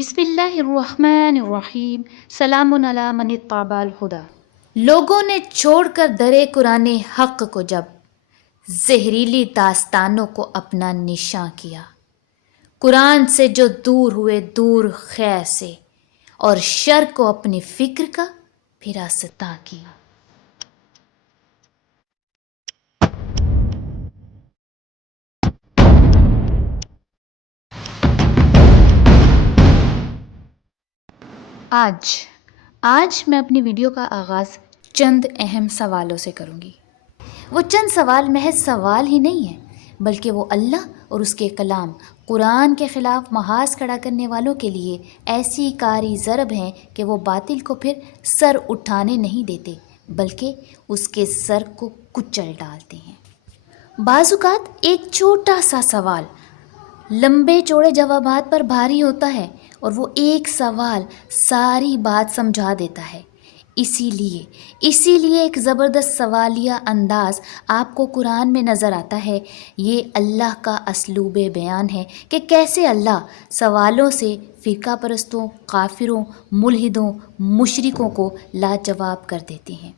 بسم اللہ الرحمن الرحیم سلام علی من اتبع الہدی۔ لوگوں نے چھوڑ کر درے قرآن حق کو جب زہریلی داستانوں کو اپنا نشاں کیا، قرآن سے جو دور ہوئے دور خیر سے، اور شر کو اپنی فکر کا پھر آستاں کیا۔ آج میں اپنی ویڈیو کا آغاز چند اہم سوالوں سے کروں گی۔ وہ چند سوال محض سوال ہی نہیں ہیں، بلکہ وہ اللہ اور اس کے کلام قرآن کے خلاف محاذ کھڑا کرنے والوں کے لیے ایسی کاری ضرب ہیں کہ وہ باطل کو پھر سر اٹھانے نہیں دیتے، بلکہ اس کے سر کو کچل ڈالتے ہیں۔ بعض اوقات ایک چھوٹا سا سوال لمبے چوڑے جوابات پر بھاری ہوتا ہے، اور وہ ایک سوال ساری بات سمجھا دیتا ہے۔ اسی لیے ایک زبردست سوالیہ انداز آپ کو قرآن میں نظر آتا ہے۔ یہ اللہ کا اسلوب بیان ہے کہ کیسے اللہ سوالوں سے فرقہ پرستوں، کافروں، ملحدوں، مشرکوں کو لاجواب کر دیتے ہیں۔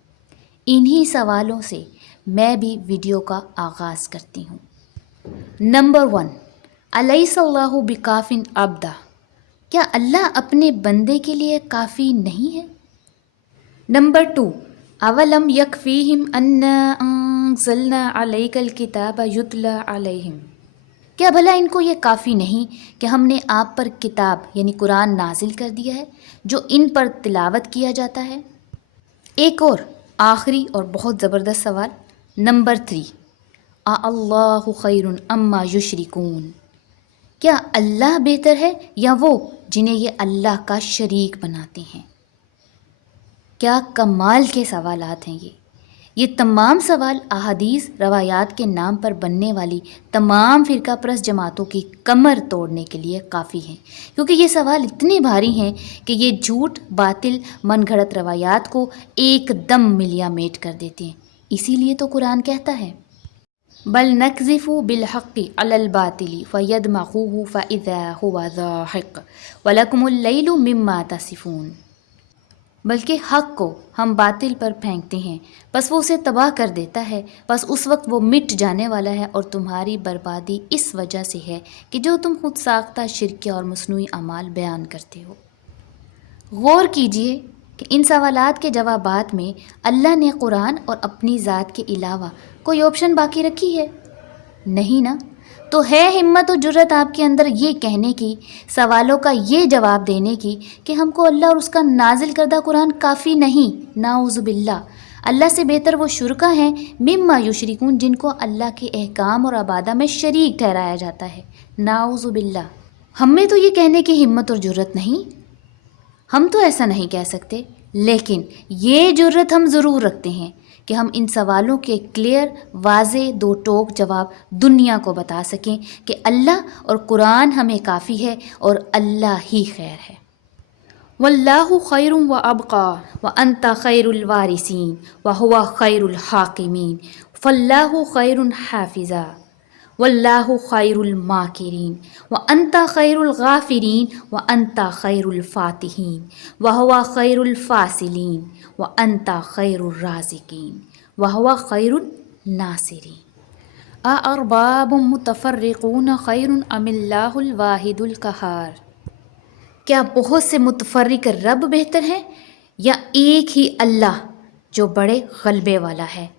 انہی سوالوں سے میں بھی ویڈیو کا آغاز کرتی ہوں۔ نمبر 1، الیس اللہ بکاف عبدہ، کیا اللہ اپنے بندے کے لیے کافی نہیں ہے؟ نمبر 2، اولم یکفیہم انا انزلنا علیک الکتاب یتلی علیہم، کیا بھلا ان کو یہ کافی نہیں کہ ہم نے آپ پر کتاب یعنی قرآن نازل کر دیا ہے جو ان پر تلاوت کیا جاتا ہے؟ ایک اور آخری اور بہت زبردست سوال، نمبر 3، اللہ خیر اما یشرکون، کیا اللہ بہتر ہے یا وہ جنہیں یہ اللہ کا شریک بناتے ہیں؟ کیا کمال کے سوالات ہیں یہ تمام سوال احادیث روایات کے نام پر بننے والی تمام فرقہ پرست جماعتوں کی کمر توڑنے کے لیے کافی ہیں، کیونکہ یہ سوال اتنے بھاری ہیں کہ یہ جھوٹ، باطل، من گھڑت روایات کو ایک دم ملیا میٹ کر دیتے ہیں۔ اسی لیے تو قرآن کہتا ہے بل نقذف بالحق علی الباطل فیدمغوہ فاذا هو زاہق ولکم اللیل مما تصفون، بلکہ حق کو ہم باطل پر پھینکتے ہیں، بس وہ اسے تباہ کر دیتا ہے، بس اس وقت وہ مٹ جانے والا ہے، اور تمہاری بربادی اس وجہ سے ہے کہ جو تم خود ساختہ شرکیہ اور مصنوعی اعمال بیان کرتے ہو۔ غور کیجئے کہ ان سوالات کے جوابات میں اللہ نے قرآن اور اپنی ذات کے علاوہ کوئی آپشن باقی رکھی ہے؟ نہیں نا؟ تو ہے ہمت و جرت آپ کے اندر یہ کہنے کی، سوالوں کا یہ جواب دینے کی کہ ہم کو اللہ اور اس کا نازل کردہ قرآن کافی نہیں؟ نعوذ باللہ، اللہ سے بہتر وہ شرکا ہیں مما یشرکون، جن کو اللہ کے احکام اور عبادہ میں شریک ٹھہرایا جاتا ہے۔ نعوذ باللہ، ہم میں تو یہ کہنے کی ہمت اور جرت نہیں، ہم تو ایسا نہیں کہہ سکتے، لیکن یہ جرت ہم ضرور رکھتے ہیں کہ ہم ان سوالوں کے کلیئر، واضح، دو ٹوک جواب دنیا کو بتا سکیں کہ اللہ اور قرآن ہمیں کافی ہے اور اللہ ہی خیر ہے۔ واللہ خیر و ابقا وَأَنْتَ خَيْرُ الْوَارِثِينَ وَهُوَ خَيْرُ الْحَاكِمِينَ فَاللَّهُ خَيْرٌ حَافِظًا وَاللَّهُ خَيْرُ الْمَاكِرِينَ وَأَنْتَ خَيْرُ الْغَافِرِينَ وَأَنْتَ خَيْرُ الْفَاتِحِينَ وَهُوَ خَيْرُ الْفَاصِلِينَ وَأَنْتَ خَيْرُ الرَّازِقِينَ وَهُوَ خَيْرُ النَّاصِرِينَ اَأَرْبَابٌ مُتَفَرِّقُونَ خَيْرٌ أَمِ اللَّهُ الْوَاحِدُ الْقَهَّارُ، کیا بہت سے متفرق رب بہتر ہیں یا ایک ہی اللہ جو بڑے غلبے والا ہے؟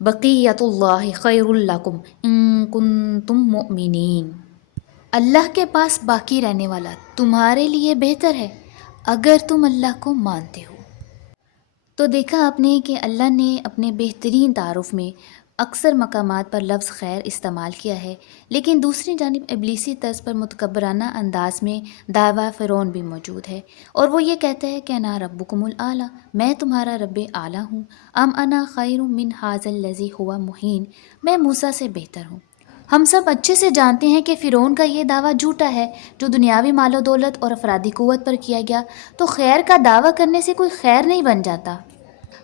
بقیت اللہ خیر لکم ان کنتم مؤمنین، اللہ کے پاس باقی رہنے والا تمہارے لیے بہتر ہے اگر تم اللہ کو مانتے ہو۔ تو دیکھا آپ نے کہ اللہ نے اپنے بہترین تعارف میں اکثر مقامات پر لفظ خیر استعمال کیا ہے، لیکن دوسری جانب ابلیسی طرز پر متکبرانہ انداز میں دعویٰ فرعون بھی موجود ہے، اور وہ یہ کہتا ہے کہ انا ربکم الاعلیٰ، میں تمہارا رب اعلیٰ ہوں، ام انا خیر من ھذا الذی ھو مہین، میں موسیٰ سے بہتر ہوں۔ ہم سب اچھے سے جانتے ہیں کہ فرعون کا یہ دعویٰ جھوٹا ہے جو دنیاوی مال و دولت اور افرادی قوت پر کیا گیا، تو خیر کا دعویٰ کرنے سے کوئی خیر نہیں بن جاتا۔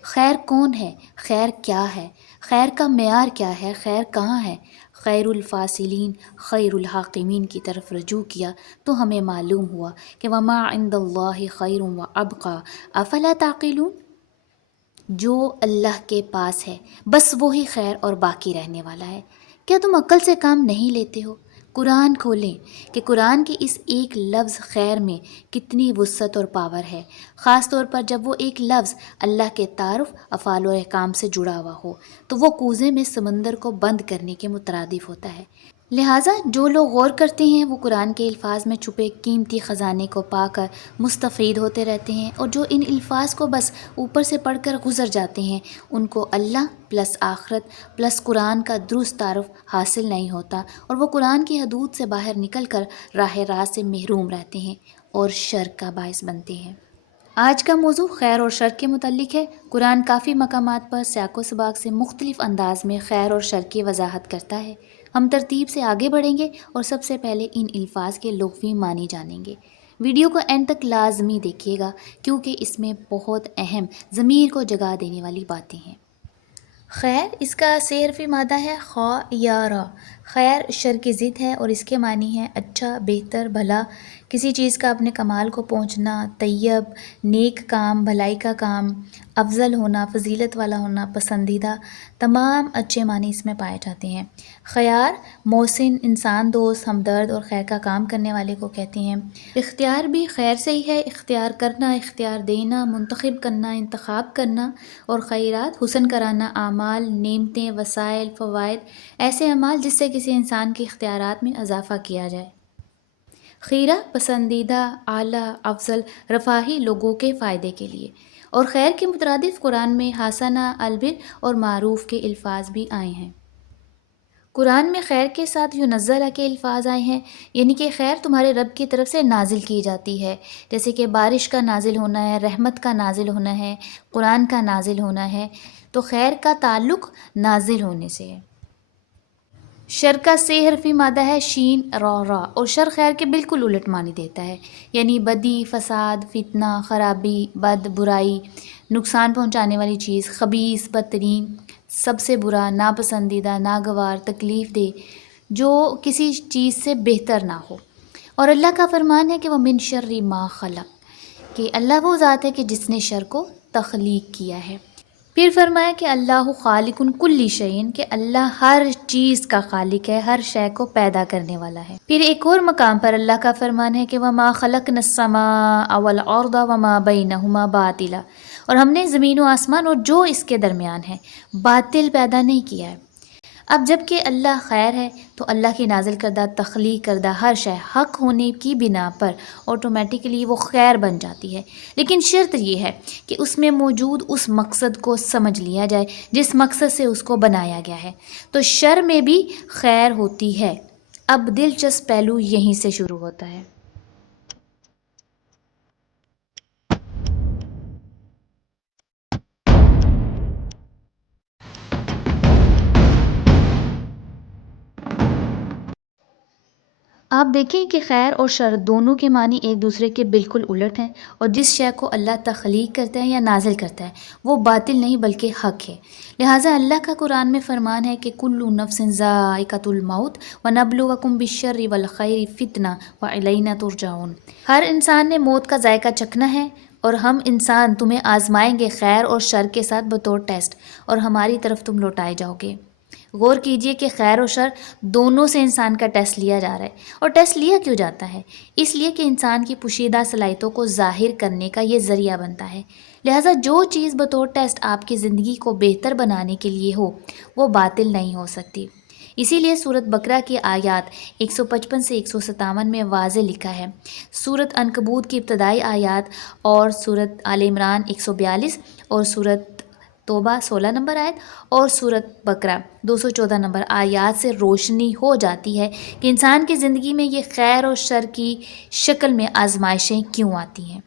خیر کون ہے؟ خیر کیا ہے؟ خیر کا معیار کیا ہے؟ خیر کہاں ہے؟ خیر الفاصلین خیر الحاکمین کی طرف رجوع کیا تو ہمیں معلوم ہوا کہ وما عند اللہ خیر و ابقا افلا تعقلون، جو اللہ کے پاس ہے بس وہی خیر اور باقی رہنے والا ہے، کیا تم عقل سے کام نہیں لیتے ہو؟ قرآن کھولیں کہ قرآن کے اس ایک لفظ خیر میں کتنی وسعت اور پاور ہے، خاص طور پر جب وہ ایک لفظ اللہ کے تعارف افعال و احکام سے جڑا ہوا ہو تو وہ کوزے میں سمندر کو بند کرنے کے مترادف ہوتا ہے۔ لہٰذا جو لوگ غور کرتے ہیں وہ قرآن کے الفاظ میں چھپے قیمتی خزانے کو پا کر مستفید ہوتے رہتے ہیں، اور جو ان الفاظ کو بس اوپر سے پڑھ کر گزر جاتے ہیں ان کو اللہ پلس آخرت پلس قرآن کا درست تعارف حاصل نہیں ہوتا، اور وہ قرآن کی حدود سے باہر نکل کر راہ راست سے محروم رہتے ہیں اور شر کا باعث بنتے ہیں۔ آج کا موضوع خیر اور شر کے متعلق ہے۔ قرآن کافی مقامات پر سیاق و سباق سے مختلف انداز میں خیر اور شر کی وضاحت کرتا ہے۔ ہم ترتیب سے آگے بڑھیں گے اور سب سے پہلے ان الفاظ کے لغوی معنی جانیں گے۔ ویڈیو کو اینڈ تک لازمی دیکھیے گا کیونکہ اس میں بہت اہم ضمیر کو جگا دینے والی باتیں ہیں۔ خیر، اس کا سے حرفی مادہ ہے خا یا را۔ خیر شر کی ضد ہے اور اس کے معنی ہے اچھا، بہتر، بھلا، کسی چیز کا اپنے کمال کو پہنچنا، طیب، نیک کام، بھلائی کا کام، افضل ہونا، فضیلت والا ہونا، پسندیدہ، تمام اچھے معنی اس میں پائے جاتے ہیں۔ خیار محسن، انسان دوست، ہمدرد اور خیر کا کام کرنے والے کو کہتے ہیں۔ اختیار بھی خیر سے ہی ہے، اختیار کرنا، اختیار دینا، منتخب کرنا، انتخاب کرنا، اور خیرات حسن کرانا، اعمال، نعمتیں، وسائل، فوائد، ایسے اعمال جس سے کسی انسان کے اختیارات میں اضافہ کیا جائے۔ خیرہ پسندیدہ، اعلیٰ، افضل، رفاہی لوگوں کے فائدے کے لیے۔ اور خیر کے مترادف قرآن میں حسنہ، البر اور معروف کے الفاظ بھی آئے ہیں۔ قرآن میں خیر کے ساتھ ینزل کے الفاظ آئے ہیں، یعنی کہ خیر تمہارے رب کی طرف سے نازل کی جاتی ہے، جیسے کہ بارش کا نازل ہونا ہے، رحمت کا نازل ہونا ہے، قرآن کا نازل ہونا ہے، تو خیر کا تعلق نازل ہونے سے ہے۔ شر کا سے حرفی مادہ ہے شین را، اور شر خیر کے بالکل الٹ معنی دیتا ہے، یعنی بدی، فساد، فتنہ، خرابی، بد، برائی، نقصان پہنچانے والی چیز، خبیث، بدترین، سب سے برا، ناپسندیدہ، ناگوار، تکلیف دہ، جو کسی چیز سے بہتر نہ ہو۔ اور اللہ کا فرمان ہے کہ وہ من شر ما خلق، کہ اللہ وہ ذات ہے کہ جس نے شر کو تخلیق کیا ہے۔ پھر فرمایا کہ اللہ خالق کل شیء، کہ اللہ ہر چیز کا خالق ہے، ہر شے کو پیدا کرنے والا ہے۔ پھر ایک اور مقام پر اللہ کا فرمان ہے کہ وَمَا خَلَقْنَا السَّمَاءَ وَالْأَرْضَ وَمَا بَيْنَهُمَا بَاطِلًا، اور ہم نے زمین و آسمان اور جو اس کے درمیان ہے باطل پیدا نہیں کیا ہے۔ اب جب کہ اللہ خیر ہے تو اللہ کی نازل کردہ تخلیق کردہ ہر شے حق ہونے کی بنا پر آٹومیٹکلی وہ خیر بن جاتی ہے، لیکن شرط یہ ہے کہ اس میں موجود اس مقصد کو سمجھ لیا جائے جس مقصد سے اس کو بنایا گیا ہے، تو شر میں بھی خیر ہوتی ہے۔ اب دلچسپ پہلو یہیں سے شروع ہوتا ہے۔ آپ دیکھیں کہ خیر اور شر دونوں کے معنی ایک دوسرے کے بالکل الٹ ہیں، اور جس شے کو اللہ تخلیق کرتا ہے یا نازل کرتا ہے وہ باطل نہیں بلکہ حق ہے۔ لہٰذا اللہ کا قرآن میں فرمان ہے کہ کل نفس ذائقۃ الموت ونبلوکم بالشر والخیر فتنہ والینا ترجعون، ہر انسان نے موت کا ذائقہ چکھنا ہے اور ہم انسان تمہیں آزمائیں گے خیر اور شر کے ساتھ بطور ٹیسٹ، اور ہماری طرف تم لوٹائے جاؤ گے۔ غور کیجئے کہ خیر و شر دونوں سے انسان کا ٹیسٹ لیا جا رہا ہے، اور ٹیسٹ لیا کیوں جاتا ہے؟ اس لیے کہ انسان کی پوشیدہ صلاحیتوں کو ظاہر کرنے کا یہ ذریعہ بنتا ہے۔ لہٰذا جو چیز بطور ٹیسٹ آپ کی زندگی کو بہتر بنانے کے لیے ہو وہ باطل نہیں ہو سکتی۔ اسی لیے سورۃ بقرہ کی آیات 155 سے 157 میں واضح لکھا ہے، سورۃ عنکبوت کی ابتدائی آیات اور سورۃ آل عمران 142 اور سورۃ توبہ 16 نمبر آیت اور سورۃ بقرہ 214 نمبر آیات سے روشنی ہو جاتی ہے کہ انسان کی زندگی میں یہ خیر اور شر کی شکل میں آزمائشیں کیوں آتی ہیں۔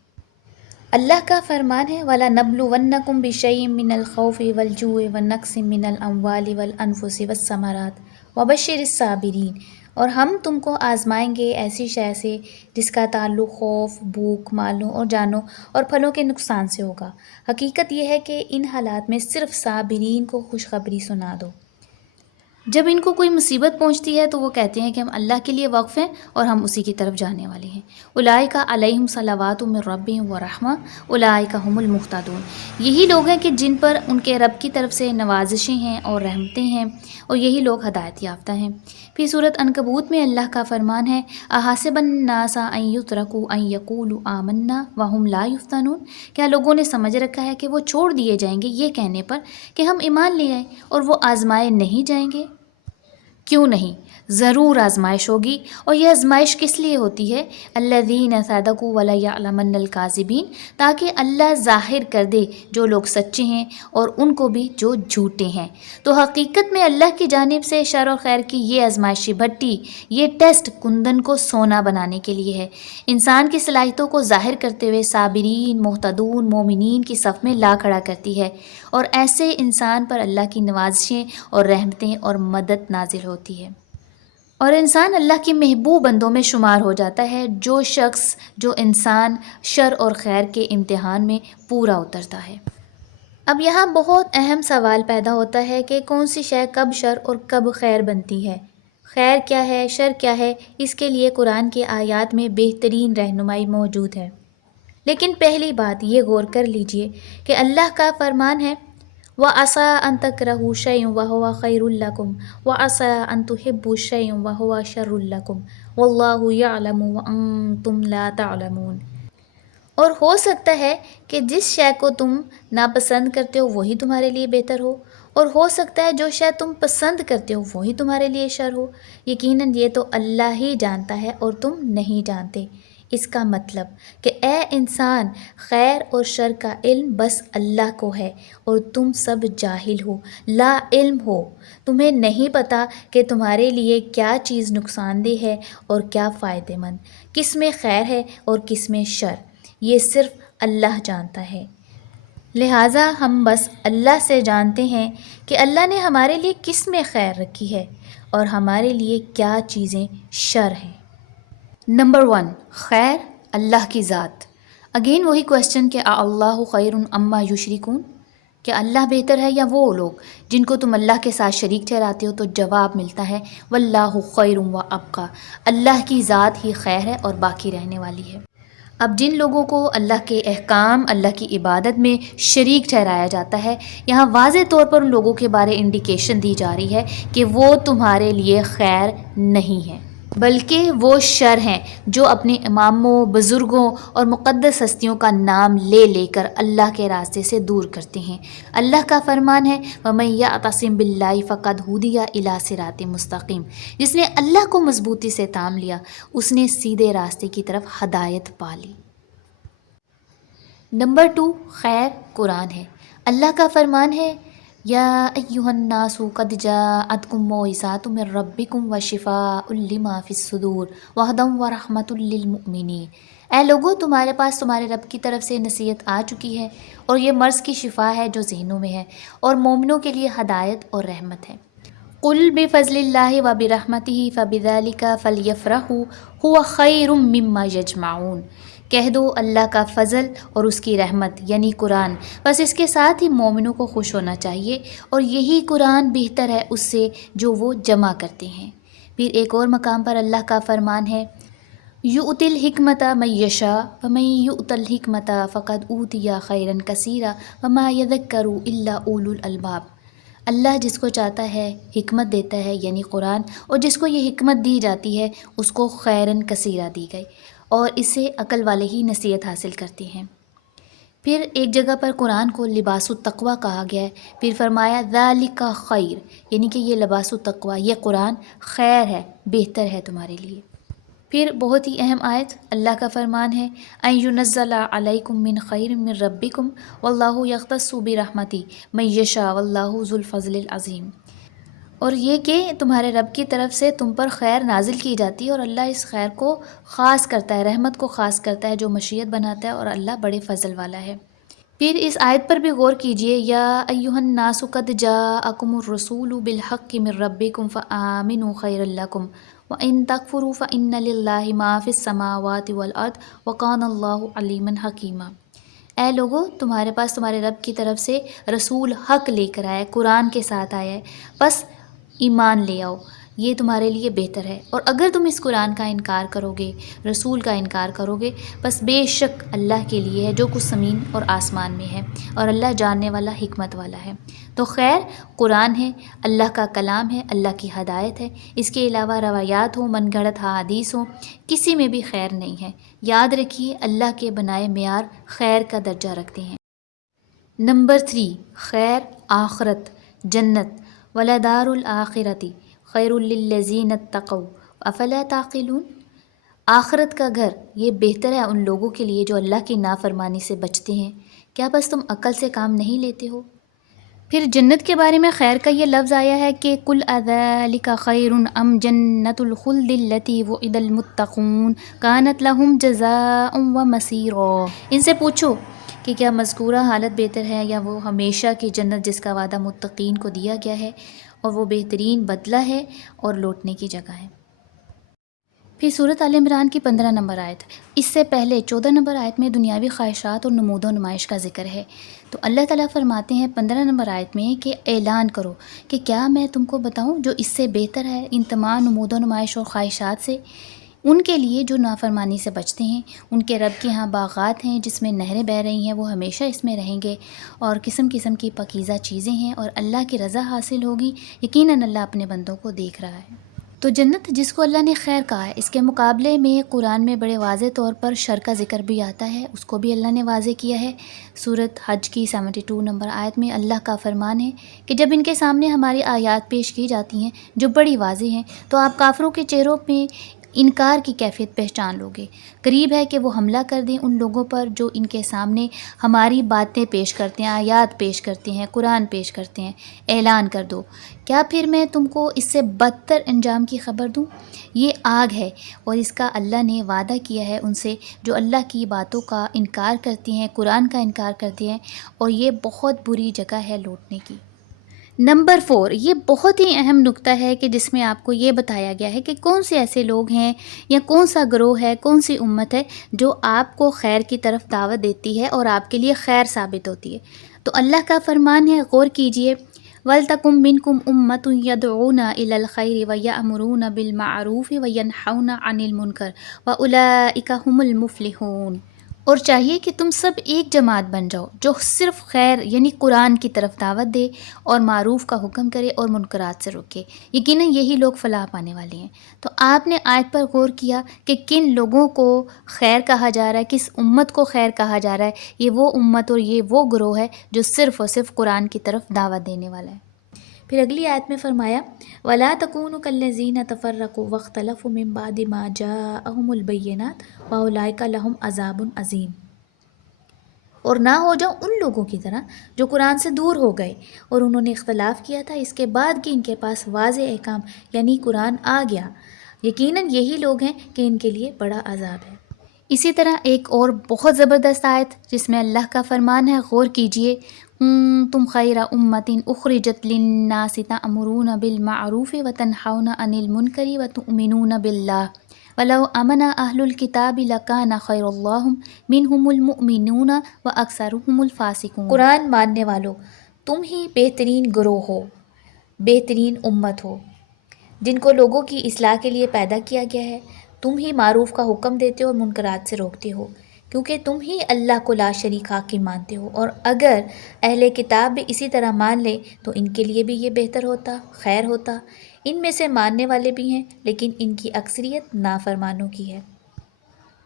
اللہ کا فرمان ہے وَلَنَبْلُوَنَّكُمْ بِشَيْءٍ مِّنَ الْخَوْفِ وَالْجُوعِ وَنَقْصٍ مِّنَ الْأَمْوَالِ وَالْأَنفُسِ وَالثَّمَرَاتِ وَبَشِّرِ الصَّابِرِينَ، اور ہم تم کو آزمائیں گے ایسی شے سے جس کا تعلق خوف، بھوک، مالوں اور جانوں اور پھلوں کے نقصان سے ہوگا۔ حقیقت یہ ہے کہ ان حالات میں صرف صابرین کو خوشخبری سنا دو۔ جب ان کو کوئی مصیبت پہنچتی ہے تو وہ کہتے ہیں کہ ہم اللہ کے لیے وقف ہیں اور ہم اسی کی طرف جانے والے ہیں۔ اولئک علیہم صلوات من ربہم ورحمہ اولئک هم المہتدون، یہی لوگ ہیں کہ جن پر ان کے رب کی طرف سے نوازشیں ہیں اور رحمتیں ہیں، اور یہی لوگ ہدایت یافتہ ہیں۔ پھر سورۃ عنکبوت میں اللہ کا فرمان ہے احسب الناس ان یترکوا ان یقولوا آمنا وهم لا یفتنون، کیا لوگوں نے سمجھ رکھا ہے کہ وہ چھوڑ دیے جائیں گے یہ کہنے پر کہ ہم ایمان لے آئے اور وہ آزمائے نہیں جائیں گے؟ کیوں نہیں، ضرور آزمائش ہوگی، اور یہ آزمائش کس لیے ہوتی ہے؟ الذین صدقوا ولیعلمن الکاذبین، تاکہ اللہ ظاہر کر دے جو لوگ سچے ہیں اور ان کو بھی جو جھوٹے ہیں۔ تو حقیقت میں اللہ کی جانب سے شر اور خیر کی یہ آزمائشی بھٹی، یہ ٹیسٹ کندن کو سونا بنانے کے لیے ہے، انسان کی صلاحیتوں کو ظاہر کرتے ہوئے صابرین، محتدون، مومنین کی صف میں لا کھڑا کرتی ہے، اور ایسے انسان پر اللہ کی نوازشیں اور رحمتیں اور مدد نازل ہوتی ہے، اور انسان اللہ کے محبوب بندوں میں شمار ہو جاتا ہے، جو شخص، جو انسان شر اور خیر کے امتحان میں پورا اترتا ہے۔ اب یہاں بہت اہم سوال پیدا ہوتا ہے کہ کون سی شے کب شر اور کب خیر بنتی ہے، خیر کیا ہے، شر کیا ہے؟ اس کے لیے قرآن کے آیات میں بہترین رہنمائی موجود ہے۔ لیکن پہلی بات یہ غور کر لیجئے کہ اللہ کا فرمان ہے وَعَسَىٰ أَن تَكْرَهُوا شَيْئًا وَهُوَ خَيْرٌ لَكُمْ وَعَسَىٰ أَن تُحِبُّوا شَيْئًا وَهُوَ شَرٌّ لَكُمْ وَاللَّهُ يَعْلَمُ وَأَنتُمْ لَا تَعْلَمُونَ، اور ہو سکتا ہے کہ جس شے کو تم ناپسند کرتے ہو وہی تمہارے لیے بہتر ہو، اور ہو سکتا ہے جو شے تم پسند کرتے ہو وہی تمہارے لیے شر ہو۔ یقیناً یہ تو اللہ ہی جانتا ہے اور تم نہیں جانتے۔ اس کا مطلب کہ اے انسان، خیر اور شر کا علم بس اللہ کو ہے، اور تم سب جاہل ہو، لا علم ہو، تمہیں نہیں پتہ کہ تمہارے لیے کیا چیز نقصان دہ ہے اور کیا فائدہ مند، کس میں خیر ہے اور کس میں شر، یہ صرف اللہ جانتا ہے۔ لہٰذا ہم بس اللہ سے جانتے ہیں کہ اللہ نے ہمارے لیے کس میں خیر رکھی ہے اور ہمارے لیے کیا چیزیں شر ہیں۔ نمبر 1، خیر، اللہ کی ذات۔ اگین وہی کوشچن کہ اللہ خیر اما یشرکون، کہ اللہ بہتر ہے یا وہ لوگ جن کو تم اللہ کے ساتھ شریک ٹھہراتے ہو؟ تو جواب ملتا ہے واللہ خیر و ابقیٰ، اللہ کی ذات ہی خیر ہے اور باقی رہنے والی ہے۔ اب جن لوگوں کو اللہ کے احکام، اللہ کی عبادت میں شریک ٹھہرایا جاتا ہے، یہاں واضح طور پر ان لوگوں کے بارے انڈیکیشن دی جا رہی ہے کہ وہ تمہارے لیے خیر نہیں ہے، بلکہ وہ شر ہیں، جو اپنے اماموں، بزرگوں اور مقدس ہستیوں کا نام لے لے کر اللہ کے راستے سے دور کرتے ہیں۔ اللہ کا فرمان ہے وَمَن يَعْتَصِم بِاللَّهِ فَقَدْ هُدِیَ إِلَىٰ صِرَاطٍ مُسْتَقِیمٍ، جس نے اللہ کو مضبوطی سے تھام لیا، اس نے سیدھے راستے کی طرف ہدایت پا لی۔ نمبر 2، خیر قرآن ہے۔ اللہ کا فرمان ہے یا ایھا الناس قد جاءتکم موعظۃ من ربکم وشفاء لما فی الصدور وہدی ورحمۃ للمؤمنین، اے لوگو تمہارے پاس تمہارے رب کی طرف سے نصیحت آ چکی ہے، اور یہ مرض کی شفا ہے جو ذہنوں میں ہے، اور مومنوں کے لیے ہدایت اور رحمت ہے۔ قل بفضل اللہ وبرحمتہ فبذلک فلیفرحوا ھو خیر مما یجمعون، کہہ دو اللہ کا فضل اور اس کی رحمت یعنی قرآن، بس اس کے ساتھ ہی مومنوں کو خوش ہونا چاہیے، اور یہی قرآن بہتر ہے اس سے جو وہ جمع کرتے ہیں۔ پھر ایک اور مقام پر اللہ کا فرمان ہے یؤتی الحکمۃ من یشاء ومن یؤت الحکمۃ فقد اوتی خیرا کثیرا وما یذکر الا اولو الالباب، اللہ جس کو چاہتا ہے حکمت دیتا ہے یعنی قرآن، اور جس کو یہ حکمت دی جاتی ہے اس کو خیراً کثیرہ دی گئی، اور اسے عقل والے ہی نصیحت حاصل کرتے ہیں۔ پھر ایک جگہ پر قرآن کو لباس التقویٰ کہا گیا ہے، پھر فرمایا ذالک خیر، یعنی کہ یہ لباس التقویٰ، یہ قرآن خیر ہے، بہتر ہے تمہارے لیے۔ پھر بہت ہی اہم آیت اللہ کا فرمان ہے ان ینزل علیکم من خیر من ربکم واللہ یختص برحمتہ من یشاء واللہ ذو الفضل العظیم، اور یہ کہ تمہارے رب کی طرف سے تم پر خیر نازل کی جاتی ہے، اور اللہ اس خیر کو خاص کرتا ہے، رحمت کو خاص کرتا ہے، جو مشیت بناتا ہے، اور اللہ بڑے فضل والا ہے۔ پھر اس آیت پر بھی غور کیجئے یا ایھا الناس قد جاءکم الرسول بالحق من ربکم فآمنوا خیرا لکم وَإِن تَكْفُرُوا فَإِنَّ لِلَّهِ مَا فِي السَّمَاوَاتِ وَالْأَرْضِ وَكَانَ اللَّهُ عَلِيمًا حَكِيمًا، اے لوگو تمہارے پاس تمہارے رب کی طرف سے رسول حق لے کر آیا ہے، قرآن کے ساتھ آیا ہے، بس ایمان لے آؤ، یہ تمہارے لیے بہتر ہے۔ اور اگر تم اس قرآن کا انکار کرو گے، رسول کا انکار کرو گے، بس بے شک اللہ کے لیے ہے جو کچھ زمین اور آسمان میں ہے، اور اللہ جاننے والا حکمت والا ہے۔ تو خیر قرآن ہے، اللہ کا کلام ہے، اللہ کی ہدایت ہے، اس کے علاوہ روایات ہوں، من گھڑت حدیث ہوں، کسی میں بھی خیر نہیں ہے۔ یاد رکھیے اللہ کے بنائے معیار خیر کا درجہ رکھتے ہیں۔ نمبر 3، خیر آخرت، جنت، ولدار الآخرتی خیر للذین اتقوا افلا تعقلون۔ آخرت کا گھر یہ بہتر ہے ان لوگوں کے لیے جو اللہ کی نافرمانی سے بچتے ہیں، کیا بس تم عقل سے کام نہیں لیتے ہو؟ پھر جنت کے بارے میں خیر کا یہ لفظ آیا ہے کہ کل اذالک خیر ام جنت الخلد التی وعد المتقون کانت لہم جزاء و مسیرا۔ ان سے پوچھو کہ کیا مذکورہ حالت بہتر ہے یا وہ ہمیشہ کی جنت جس کا وعدہ متقین کو دیا گیا ہے اور وہ بہترین بدلہ ہے اور لوٹنے کی جگہ ہے۔ پھر سورۃ آل عمران کی 15 نمبر آیت، اس سے پہلے 14 نمبر آیت میں دنیاوی خواہشات اور نمود و نمائش کا ذکر ہے۔ تو اللہ تعالیٰ فرماتے ہیں 15 نمبر آیت میں کہ اعلان کرو کہ کیا میں تم کو بتاؤں جو اس سے بہتر ہے ان تمام نمود و نمائش اور خواہشات سے، ان کے لیے جو نافرمانی سے بچتے ہیں، ان کے رب کے ہاں باغات ہیں جس میں نہریں بہہ رہی ہیں، وہ ہمیشہ اس میں رہیں گے، اور قسم قسم کی پاکیزہ چیزیں ہیں، اور اللہ کی رضا حاصل ہوگی، یقیناً اللہ اپنے بندوں کو دیکھ رہا ہے۔ تو جنت جس کو اللہ نے خیر کہا ہے، اس کے مقابلے میں قرآن میں بڑے واضح طور پر شر کا ذکر بھی آتا ہے، اس کو بھی اللہ نے واضح کیا ہے۔ سورۃ حج کی 72 نمبر آیت میں اللہ کا فرمان ہے کہ جب ان کے سامنے ہماری آیات پیش کی جاتی ہیں جو بڑی واضح ہیں، تو آپ کافروں کے چہروں میں انکار کی کیفیت پہچان لوگے۔ قریب ہے کہ وہ حملہ کر دیں ان لوگوں پر جو ان کے سامنے ہماری باتیں پیش کرتے ہیں، آیات پیش کرتے ہیں، قرآن پیش کرتے ہیں۔ اعلان کر دو، کیا پھر میں تم کو اس سے بدتر انجام کی خبر دوں؟ یہ آگ ہے، اور اس کا اللہ نے وعدہ کیا ہے ان سے جو اللہ کی باتوں کا انکار کرتے ہیں، قرآن کا انکار کرتے ہیں، اور یہ بہت بری جگہ ہے لوٹنے کی۔ نمبر 4، یہ بہت ہی اہم نکتہ ہے کہ جس میں آپ کو یہ بتایا گیا ہے کہ کون سے ایسے لوگ ہیں یا کون سا گروہ ہے، کون سی امت ہے جو آپ کو خیر کی طرف دعوت دیتی ہے اور آپ کے لیے خیر ثابت ہوتی ہے۔ تو اللہ کا فرمان ہے، غور کیجئے، وَلْتَكُن مِّنكُمْ أُمَّةٌ يَدْعُونَ إِلَى الْخَيْرِ وَيَأْمُرُونَ بِالْمَعْرُوفِ وَيَنْهَوْنَ عَنِ الْمُنكَرِ وَأُولَٰئِكَ هُمُ الْمُفْلِحُونَ۔ اور چاہیے کہ تم سب ایک جماعت بن جاؤ جو صرف خیر یعنی قرآن کی طرف دعوت دے اور معروف کا حکم کرے اور منکرات سے روکے، یقیناً یہی لوگ فلاح پانے والے ہیں۔ تو آپ نے آیت پر غور کیا کہ کن لوگوں کو خیر کہا جا رہا ہے، کس امت کو خیر کہا جا رہا ہے؟ یہ وہ امت اور یہ وہ گروہ ہے جو صرف اور صرف قرآن کی طرف دعوت دینے والا ہے۔ پھر اگلی آیت میں فرمایا وَلَا تَكُونُوا كَالَّذِينَ تَفَرَّقُوا وَاخْتَلَفُوا مِن بَعْدِ مَا جَاءَهُمُ الْبَيِّنَاتُ وَأُولَٰئِكَ لَهُمْ عَذَابٌ عَظِيمٌ۔ اور نہ ہو جاؤ ان لوگوں کی طرح جو قرآن سے دور ہو گئے اور انہوں نے اختلاف کیا تھا اس کے بعد کہ ان کے پاس واضح احکام یعنی قرآن آ گیا، یقیناً یہی لوگ ہیں کہ ان کے لیے بڑا عذاب ہے۔ اسی طرح ایک اور بہت زبردست آیت جس میں اللہ کا فرمان ہے، غور کیجئے، تم خیر امت اخرجت للناس تأمرون بالمعروف وتنہون عن المنکر وتؤمنون باللہ وَلَوْ آمَنَ أَهْلُ الْكِتَابِ لَكَانَ خَيْرًا لَّهُم مِّنْهُمُ الْمُؤْمِنُونَ وَأَكْثَرُهُمُ الْفَاسِقُونَ۔ قرآن ماننے والو، تم ہی بہترین گروہ ہو، بہترین امت ہو جن کو لوگوں کی اصلاح کے لیے پیدا کیا گیا ہے۔ تم ہی معروف کا حکم دیتے ہو اور منکرات سے روکتے ہو، کیونکہ تم ہی اللہ کو لا شریک حاکم مانتے ہو، اور اگر اہل کتاب بھی اسی طرح مان لے تو ان کے لیے بھی یہ بہتر ہوتا، خیر ہوتا۔ ان میں سے ماننے والے بھی ہیں لیکن ان کی اکثریت نافرمانوں کی ہے۔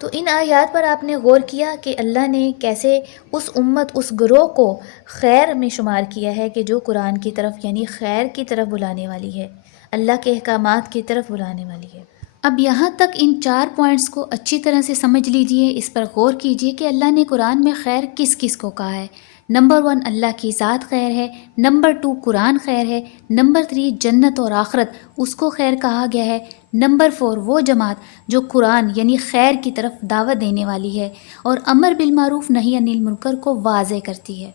تو ان آیات پر آپ نے غور کیا کہ اللہ نے کیسے اس امت، اس گروہ کو خیر میں شمار کیا ہے کہ جو قرآن کی طرف یعنی خیر کی طرف بلانے والی ہے، اللہ کے احکامات کی طرف بلانے والی ہے۔ اب یہاں تک ان 4 پوائنٹس کو اچھی طرح سے سمجھ لیجئے، اس پر غور کیجئے کہ اللہ نے قرآن میں خیر کس کس کو کہا ہے۔ نمبر 1 اللہ کی ذات خیر ہے، نمبر 2 قرآن خیر ہے، نمبر 3 جنت اور آخرت اس کو خیر کہا گیا ہے، نمبر 4 وہ جماعت جو قرآن یعنی خیر کی طرف دعوت دینے والی ہے اور امر بالمعروف نہی عن المنکر کو واضح کرتی ہے۔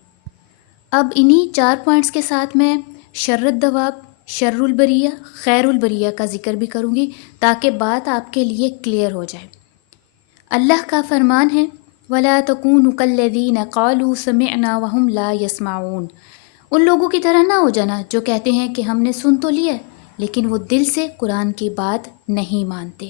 اب انہی 4 پوائنٹس کے ساتھ میں شر الدواب، شر البریہ، خیر البریہ کا ذکر بھی کروں گی تاکہ بات آپ کے لیے کلیئر ہو جائے۔ اللہ کا فرمان ہے وَلَا تَكُونُوا كَالَّذِينَ قَالُوا سَمِعْنَا وَهُمْ لَا يَسْمَعُونَ۔ ان لوگوں کی طرح نہ ہو جانا جو کہتے ہیں کہ ہم نے سن تو لیا لیکن وہ دل سے قرآن کی بات نہیں مانتے۔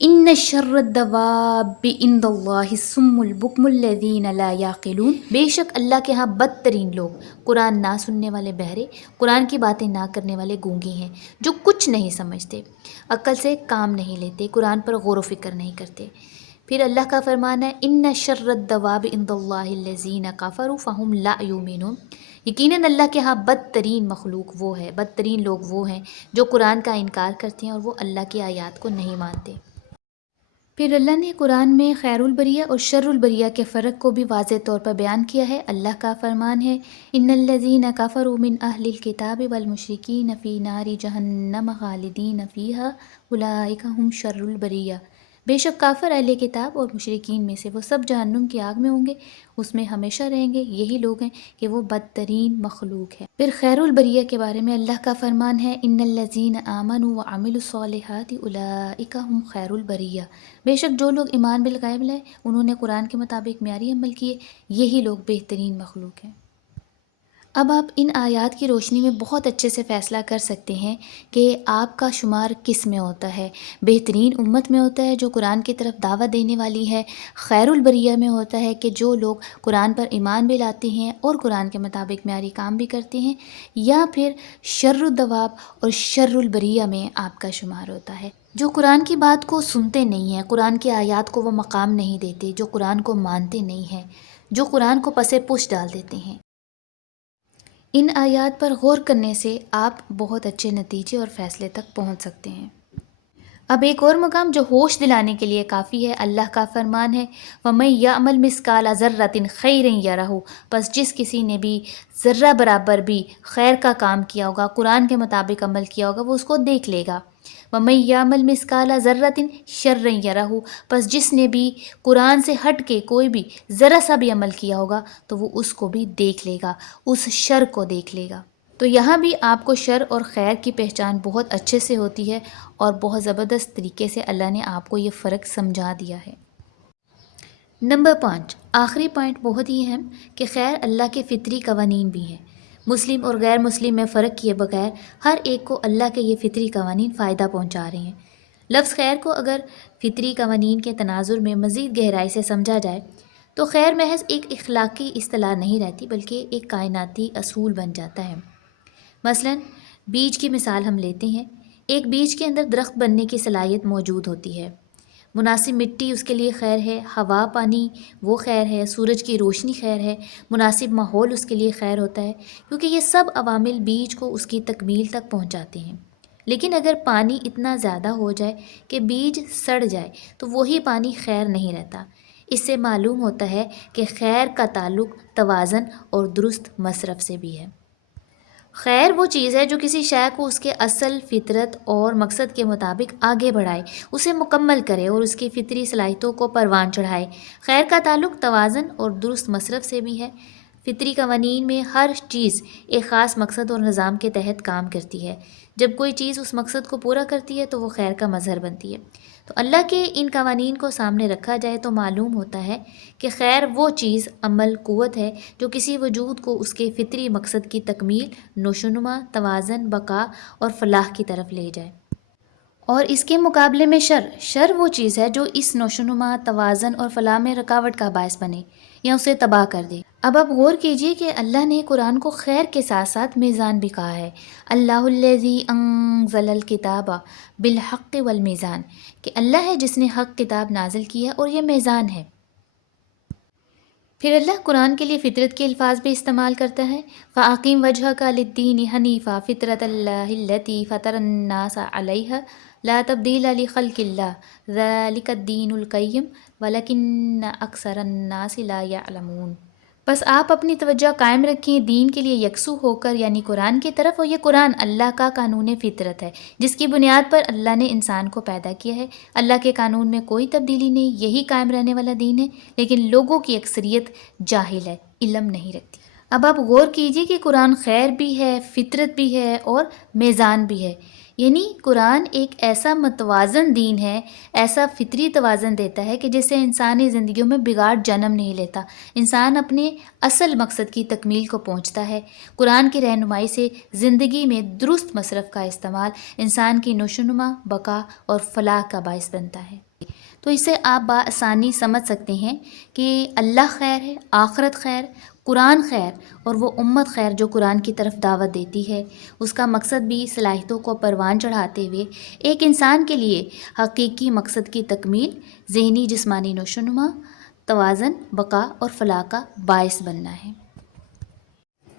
ان شر الدواب عند اللہ الصم البکم الذین لا یعقلون، بے شک اللہ کے ہاں بدترین لوگ قرآن نہ سننے والے بہرے، قرآن کی باتیں نہ کرنے والے گونگے ہیں، جو کچھ نہیں سمجھتے، عقل سے کام نہیں لیتے، قرآن پر غور و فکر نہیں کرتے۔ پھر اللہ کا فرمان ہے ان شر الدواب عند اللہ الذین کفروا فہم لا یؤمنون، یقیناً اللہ کے ہاں بدترین مخلوق وہ ہے، بدترین لوگ وہ ہیں جو قرآن کا انکار کرتے ہیں اور وہ اللہ کی آیات کو نہیں مانتے۔ پھر اللہ نے قرآن میں خیر البریہ اور شر البریہ کے فرق کو بھی واضح طور پر بیان کیا ہے۔ اللہ کا فرمان ہے ان الذین کفروا من اہل الکتاب والمشرکین فی نار جہنم خالدین فیہا اولئک ہم شر البریہ، بے شک کافر اہل کتاب اور مشرکین میں سے وہ سب جہنم کی آگ میں ہوں گے، اس میں ہمیشہ رہیں گے، یہی لوگ ہیں کہ وہ بدترین مخلوق ہے۔ پھر خیر البریہ کے بارے میں اللہ کا فرمان ہے ان الذین آمنوا وعملوا الصالحات اولئک ہم خیر البریہ، بے شک جو لوگ ایمان بالغیب لائے، انہوں نے قرآن کے مطابق معیاری عمل کیے، یہی لوگ بہترین مخلوق ہیں۔ اب آپ ان آیات کی روشنی میں بہت اچھے سے فیصلہ کر سکتے ہیں کہ آپ کا شمار کس میں ہوتا ہے۔ بہترین امت میں ہوتا ہے جو قرآن کی طرف دعوت دینے والی ہے، خیر البریہ میں ہوتا ہے کہ جو لوگ قرآن پر ایمان بھی لاتے ہیں اور قرآن کے مطابق معیاری کام بھی کرتے ہیں، یا پھر شر الدواب اور شر البریہ میں آپ کا شمار ہوتا ہے، جو قرآن کی بات کو سنتے نہیں ہیں، قرآن کی آیات کو وہ مقام نہیں دیتے، جو قرآن کو مانتے نہیں ہیں، جو قرآن کو پس پش ڈال دیتے ہیں۔ ان آیات پر غور کرنے سے آپ بہت اچھے نتیجے اور فیصلے تک پہنچ سکتے ہیں۔ اب ایک اور مقام جو ہوش دلانے کے لیے کافی ہے، اللہ کا فرمان ہے وَمَن يَعْمَلْ مِثْقَالَ ذَرَّةٍ خَيْرًا يَرَهُ، پس جس کسی نے بھی ذرہ برابر بھی خیر کا کام کیا ہوگا، قرآن کے مطابق عمل کیا ہوگا، وہ اس کو دیکھ لے گا۔ وَمَن يَعْمَلْ مِثْقَالَ ذَرَّةٍ شَرًّا يَرَهُ، پس جس نے بھی قرآن سے ہٹ کے کوئی بھی ذرا سا بھی عمل کیا ہوگا تو وہ اس کو بھی دیکھ لے گا، اس شر کو دیکھ لے گا۔ تو یہاں بھی آپ کو شر اور خیر کی پہچان بہت اچھے سے ہوتی ہے اور بہت زبردست طریقے سے اللہ نے آپ کو یہ فرق سمجھا دیا ہے۔ نمبر 5، آخری پوائنٹ بہت ہی اہم کہ خیر اللہ کے فطری قوانین بھی ہیں، مسلم اور غیر مسلم میں فرق کیے بغیر ہر ایک کو اللہ کے یہ فطری قوانین فائدہ پہنچا رہے ہیں۔ لفظ خیر کو اگر فطری قوانین کے تناظر میں مزید گہرائی سے سمجھا جائے تو خیر محض ایک اخلاقی اصطلاح نہیں رہتی بلکہ ایک کائناتی اصول بن جاتا ہے۔ مثلاً بیج کی مثال ہم لیتے ہیں، ایک بیج کے اندر درخت بننے کی صلاحیت موجود ہوتی ہے، مناسب مٹی اس کے لیے خیر ہے، ہوا پانی وہ خیر ہے، سورج کی روشنی خیر ہے، مناسب ماحول اس کے لیے خیر ہوتا ہے، کیونکہ یہ سب عوامل بیج کو اس کی تکمیل تک پہنچاتے ہیں۔ لیکن اگر پانی اتنا زیادہ ہو جائے کہ بیج سڑ جائے تو وہی پانی خیر نہیں رہتا۔ اس سے معلوم ہوتا ہے کہ خیر کا تعلق توازن اور درست مصرف سے بھی ہے۔ خیر وہ چیز ہے جو کسی شے کو اس کے اصل فطرت اور مقصد کے مطابق آگے بڑھائے، اسے مکمل کرے اور اس کی فطری صلاحیتوں کو پروان چڑھائے۔ خیر کا تعلق توازن اور درست مصرف سے بھی ہے۔ فطری قوانین میں ہر چیز ایک خاص مقصد اور نظام کے تحت کام کرتی ہے، جب کوئی چیز اس مقصد کو پورا کرتی ہے تو وہ خیر کا مظہر بنتی ہے۔ تو اللہ کے ان قوانین کو سامنے رکھا جائے تو معلوم ہوتا ہے کہ خیر وہ چیز عمل قوت ہے جو کسی وجود کو اس کے فطری مقصد کی تکمیل، نشوونما، توازن، بقا اور فلاح کی طرف لے جائے۔ اور اس کے مقابلے میں شر وہ چیز ہے جو اس نشوونما، توازن اور فلاح میں رکاوٹ کا باعث بنے یا اسے تباہ کر دے۔ اب آپ غور کیجئے کہ اللہ نے قرآن کو خیر کے ساتھ ساتھ میزان بھی کہا ہے۔ اللہ الذی انزل الکتاب بالحق والمیزان، کہ اللہ ہے جس نے حق کتاب نازل کی ہے اور یہ میزان ہے۔ پھر اللہ قرآن کے لیے فطرت کے الفاظ بھی استعمال کرتا ہے۔ فَأَقِمْ وَجْهَكَ لِلدِّينِ حَنِيفًا فِطْرَتَ اللَّهِ الَّتِي فَطَرَ النَّاسَ عَلَيْهَا لَا تَبْدِيلَ لِخَلْقِ اللَّهِ ذَلِكَ الدِّينُ الْقَيِّمُ وَلَكِنَّ أَكْثَرَ النَّاسِ لَا يَعْلَمُونَ۔ بس آپ اپنی توجہ قائم رکھیں دین کے لیے یکسو ہو کر، یعنی قرآن کی طرف، اور یہ قرآن اللہ کا قانون فطرت ہے جس کی بنیاد پر اللہ نے انسان کو پیدا کیا ہے۔ اللہ کے قانون میں کوئی تبدیلی نہیں، یہی قائم رہنے والا دین ہے، لیکن لوگوں کی اکثریت جاہل ہے، علم نہیں رکھتی۔ اب آپ غور کیجئے کہ قرآن خیر بھی ہے، فطرت بھی ہے اور میزان بھی ہے، یعنی قرآن ایک ایسا متوازن دین ہے، ایسا فطری توازن دیتا ہے کہ جس سے انسانی زندگیوں میں بگاڑ جنم نہیں لیتا، انسان اپنے اصل مقصد کی تکمیل کو پہنچتا ہے۔ قرآن کی رہنمائی سے زندگی میں درست مصرف کا استعمال انسان کی نشوونما، بقا اور فلاح کا باعث بنتا ہے۔ تو اسے آپ بآسانی سمجھ سکتے ہیں کہ اللہ خیر ہے، آخرت خیر، قرآن خیر اور وہ امت خیر جو قرآن کی طرف دعوت دیتی ہے۔ اس کا مقصد بھی صلاحیتوں کو پروان چڑھاتے ہوئے ایک انسان کے لیے حقیقی مقصد کی تکمیل، ذہنی جسمانی نشوونما، توازن، بقا اور فلاح کا باعث بننا ہے۔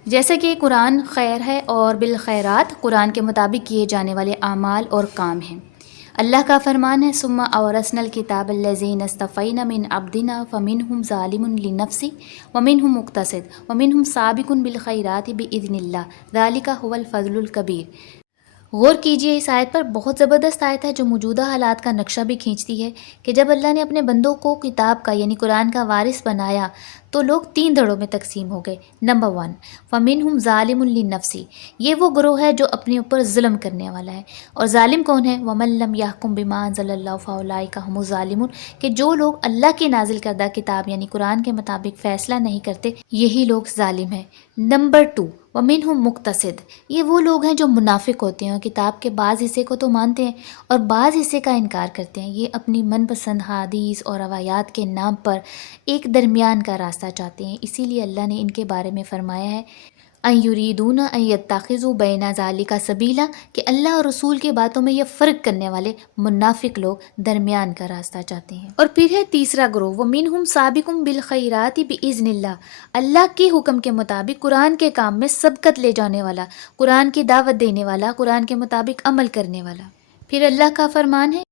جیسا کہ قرآن خیر ہے اور بالخیرات قرآن کے مطابق کیے جانے والے اعمال اور کام ہیں۔ اللہ کا فرمان ہے ثم اورثنا الکتاب الذین اصطفینا من عبدنا فمنہم ظالم لنفسہ ومنہم مقتصد ومنہم سابق بالخیرات باذن اللہ ذلک هو الفضل الکبیر۔ غور کیجئے اس آیت پر، بہت زبردست آیت ہے جو موجودہ حالات کا نقشہ بھی کھینچتی ہے کہ جب اللہ نے اپنے بندوں کو کتاب کا یعنی قرآن کا وارث بنایا تو لوگ 3 دھڑوں میں تقسیم ہو گئے۔ نمبر 1، فَمِنْهُمْ ظَالِمٌ لِّنَّفْسِهِ، یہ وہ گروہ ہے جو اپنے اوپر ظلم کرنے والا ہے۔ اور ظالم کون ہے؟ وَمَن لَّمْ يَحْكُم بِمَا أَنزَلَ اللَّهُ فَأُولَٰئِكَ هُمُ الظَّالِمُونَ، کہ جو لوگ اللہ کی نازل کردہ کتاب یعنی قرآن کے مطابق فیصلہ نہیں کرتے، یہی لوگ ظالم ہیں۔ نمبر 2، وَمِنْهُمْ مُقْتَصِد، یہ وہ لوگ ہیں جو منافق ہوتے ہیں، کتاب کے بعض حصے کو تو مانتے ہیں اور بعض حصے کا انکار کرتے ہیں۔ یہ اپنی من پسند حدیث اور روایات کے نام پر ایک درمیان کا راستہ چاہتے ہیں، اسی لیے اللہ نے ان کے بارے میں فرمایا ہے ان یریدون ان یتخذوا بین ذلک سبیلا، کہ اللہ اور رسول کی باتوں میں یہ فرق کرنے والے منافق لوگ درمیان کا راستہ چاہتے ہیں۔ اور پھر ہے تیسرا گروہ، وَمِنْهُمْ سَابِقٌ بِالْخَيْرَاتِ بِإِذْنِ اللَّهِ، اللہ کے حکم کے مطابق قرآن کے کام میں سبقت لے جانے والا، قرآن کی دعوت دینے والا، قرآن کے مطابق عمل کرنے والا۔ پھر اللہ کا فرمان ہے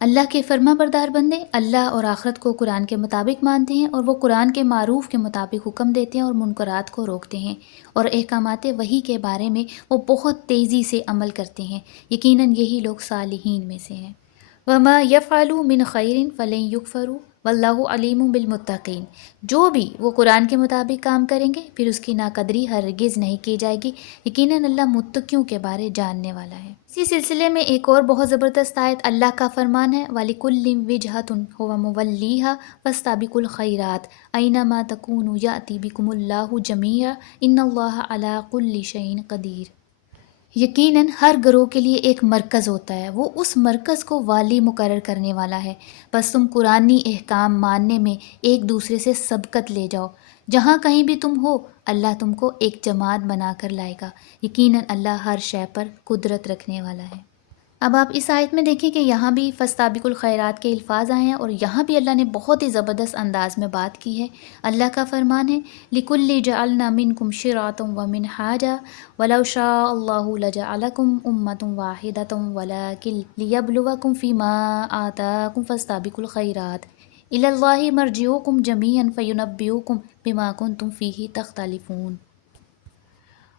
اللہ کے فرما بردار بندے اللہ اور آخرت کو قرآن کے مطابق مانتے ہیں اور وہ قرآن کے معروف کے مطابق حکم دیتے ہیں اور منکرات کو روکتے ہیں، اور احکامات وحی کے بارے میں وہ بہت تیزی سے عمل کرتے ہیں۔ یقیناً یہی لوگ صالحین میں سے ہیں۔ وَمَا يَفْعَلُوا مِنْ خَيْرٍ فَلَن يُكْفَرُوا وَاللَّهُ عَلِيمٌ بِالْمُتَّقِينَ، جو بھی وہ قرآن کے مطابق کام کریں گے پھر اس کی ناقدری ہرگز نہیں کی جائے گی، یقیناً اللہ متقیوں کے بارے جاننے والا ہے۔ اسی سلسلے میں ایک اور بہت زبردست آیت، اللہ کا فرمان ہے وَلِكُلٍّ وِجْهَةٌ هُوَ مُوَلِّيهَا فَاسْتَبِقُوا الْخَيْرَاتِ أَيْنَمَا تَكُونُوا يَأْتِ بِكُمُ اللَّهُ جَمِيعًا إِنَّ اللَّهَ عَلَىٰ كُلِّ شَيْءٍ قَدِيرٌ۔ یقیناً ہر گروہ کے لیے ایک مرکز ہوتا ہے، وہ اس مرکز کو والی مقرر کرنے والا ہے، بس تم قرآنی احکام ماننے میں ایک دوسرے سے سبقت لے جاؤ، جہاں کہیں بھی تم ہو اللہ تم کو ایک جماعت بنا کر لائے گا، یقیناً اللہ ہر شے پر قدرت رکھنے والا ہے۔ اب آپ اس آیت میں دیکھیں کہ یہاں بھی فاستبقوا الخیرات کے الفاظ آئے ہیں اور یہاں بھی اللہ نے بہت ہی زبردست انداز میں بات کی ہے۔ اللہ کا فرمان ہے لِكُلِّ جَعَلْنَا مِنْكُمْ شِرْعَةً وَمِنْهَاجًا وَلَوْ شَاءَ اللَّهُ لَجَعَلَكُمْ أُمَّةً وَاحِدَةً وَلَكِنْ لِيَبْلُوَكُمْ فِي مَا آتَاكُمْ فَاسْتَبِقُوا الْخَيْرَاتِ إِلَى اللَّهِ مَرْجِعُكُمْ جَمِيعًا فَيُنَبِّئُكُمْ بِمَا كُنْتُمْ فِيهِ تَخْتَلِفُونَ۔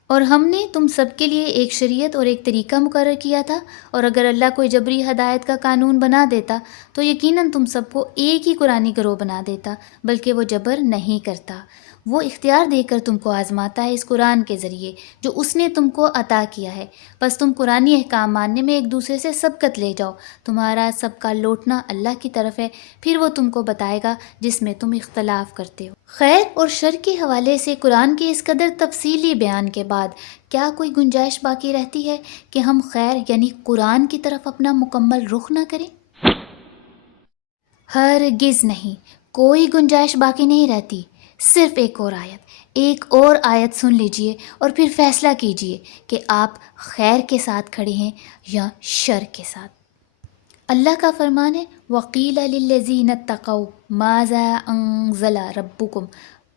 اور ہم نے تم سب کے لیے ایک شریعت اور ایک طریقہ مقرر کیا تھا، اور اگر اللہ کوئی جبری ہدایت کا قانون بنا دیتا تو یقیناً تم سب کو ایک ہی قرآنی گروہ بنا دیتا، بلکہ وہ جبر نہیں کرتا، وہ اختیار دے کر تم کو آزماتا ہے اس قرآن کے ذریعے جو اس نے تم کو عطا کیا ہے، بس تم قرآنی احکام ماننے میں ایک دوسرے سے سبقت لے جاؤ، تمہارا سب کا لوٹنا اللہ کی طرف ہے، پھر وہ تم کو بتائے گا جس میں تم اختلاف کرتے ہو۔ خیر اور شر کے حوالے سے قرآن کے اس قدر تفصیلی بیان کے بعد کیا کوئی گنجائش باقی رہتی ہے کہ ہم خیر یعنی قرآن کی طرف اپنا مکمل رخ نہ کریں؟ ہرگز نہیں، کوئی گنجائش باقی نہیں رہتی۔ صرف ایک اور آیت سن لیجئے اور پھر فیصلہ کیجئے کہ آپ خیر کے ساتھ کھڑے ہیں یا شر کے ساتھ۔ اللہ کا فرمان ہے وَقِيلَ لِلَّذِينَ اتَّقَوْا مَاذَا أَنزَلَ رَبُّكُمْ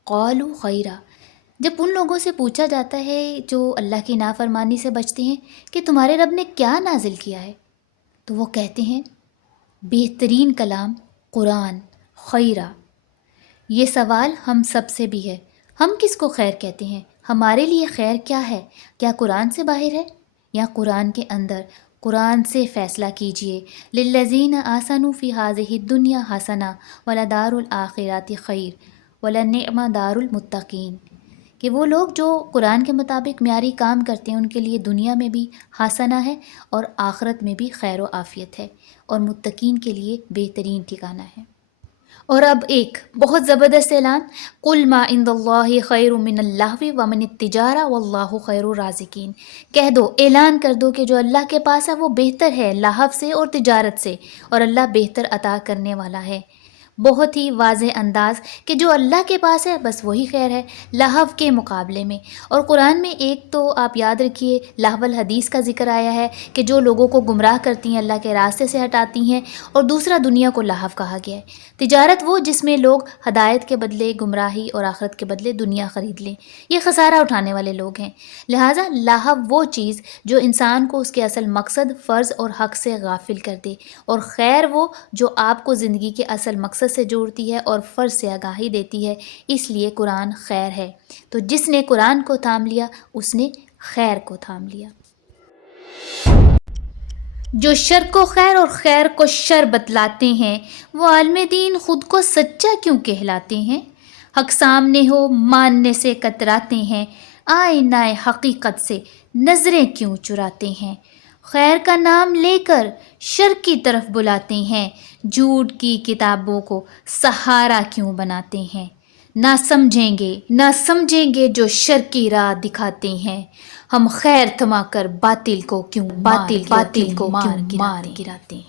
قَالُوا خَيْرًا، جب ان لوگوں سے پوچھا جاتا ہے جو اللہ کی نافرمانی سے بچتے ہیں کہ تمہارے رب نے کیا نازل کیا ہے، تو وہ کہتے ہیں بہترین کلام قرآن، خیرہ۔ یہ سوال ہم سب سے بھی ہے، ہم کس کو خیر کہتے ہیں؟ ہمارے لیے خیر کیا ہے؟ کیا قرآن سے باہر ہے یا قرآن کے اندر؟ قرآن سے فیصلہ کیجئے۔ للذین آحسنوا فی ہذہ الدنیا حسنہ ولدار الآخرۃ خیر ولنعم دار المتقین، کہ وہ لوگ جو قرآن کے مطابق معیاری کام کرتے ہیں ان کے لیے دنیا میں بھی حسنہ ہے اور آخرت میں بھی خیر و عافیت ہے، اور متقین کے لیے بہترین ٹھکانہ ہے۔ اور اب ایک بہت زبردست اعلان، قُلْ مَا عِنْدَ اللَّهِ خَيْرٌ مِّنَ اللَّهْوِ وَمِنِ التِّجَارَةِ وَاللَّهُ خَيْرُ الرَّازِقِينَ۔ کہہ دو، اعلان کر دو کہ جو اللہ کے پاس ہے وہ بہتر ہے لہو سے اور تجارت سے، اور اللہ بہتر عطا کرنے والا ہے۔ بہت ہی واضح انداز کہ جو اللہ کے پاس ہے بس وہی خیر ہے لہو کے مقابلے میں۔ اور قرآن میں ایک تو آپ یاد رکھیے لہو الحدیث کا ذکر آیا ہے کہ جو لوگوں کو گمراہ کرتی ہیں، اللہ کے راستے سے ہٹاتی ہیں، اور دوسرا دنیا کو لہو کہا گیا ہے۔ تجارت وہ جس میں لوگ ہدایت کے بدلے گمراہی اور آخرت کے بدلے دنیا خرید لیں، یہ خسارہ اٹھانے والے لوگ ہیں۔ لہٰذا لہو وہ چیز جو انسان کو اس کے اصل مقصد، فرض اور حق سے غافل کر دے، اور خیر وہ جو آپ کو زندگی کے اصل مقصد سے جوڑتی ہے اور فرض سے آگاہی دیتی ہے۔ اس لیے قرآن خیر ہے، تو جس نے قرآن کو تھام لیا اس نے خیر کو تھام لیا۔ جو شر کو خیر اور خیر کو شر بتلاتے ہیں، وہ عالم دین خود کو سچا کیوں کہلاتے ہیں؟ حق سامنے ہو ماننے سے کتراتے ہیں، آئینہ حقیقت سے نظریں کیوں چراتے ہیں؟ خیر کا نام لے کر شر کی طرف بلاتے ہیں، جھوٹ کی کتابوں کو سہارا کیوں بناتے ہیں؟ نہ سمجھیں گے جو شر کی راہ دکھاتے ہیں، ہم خیر تھما کر باطل کو کیوں مار گراتے ہیں۔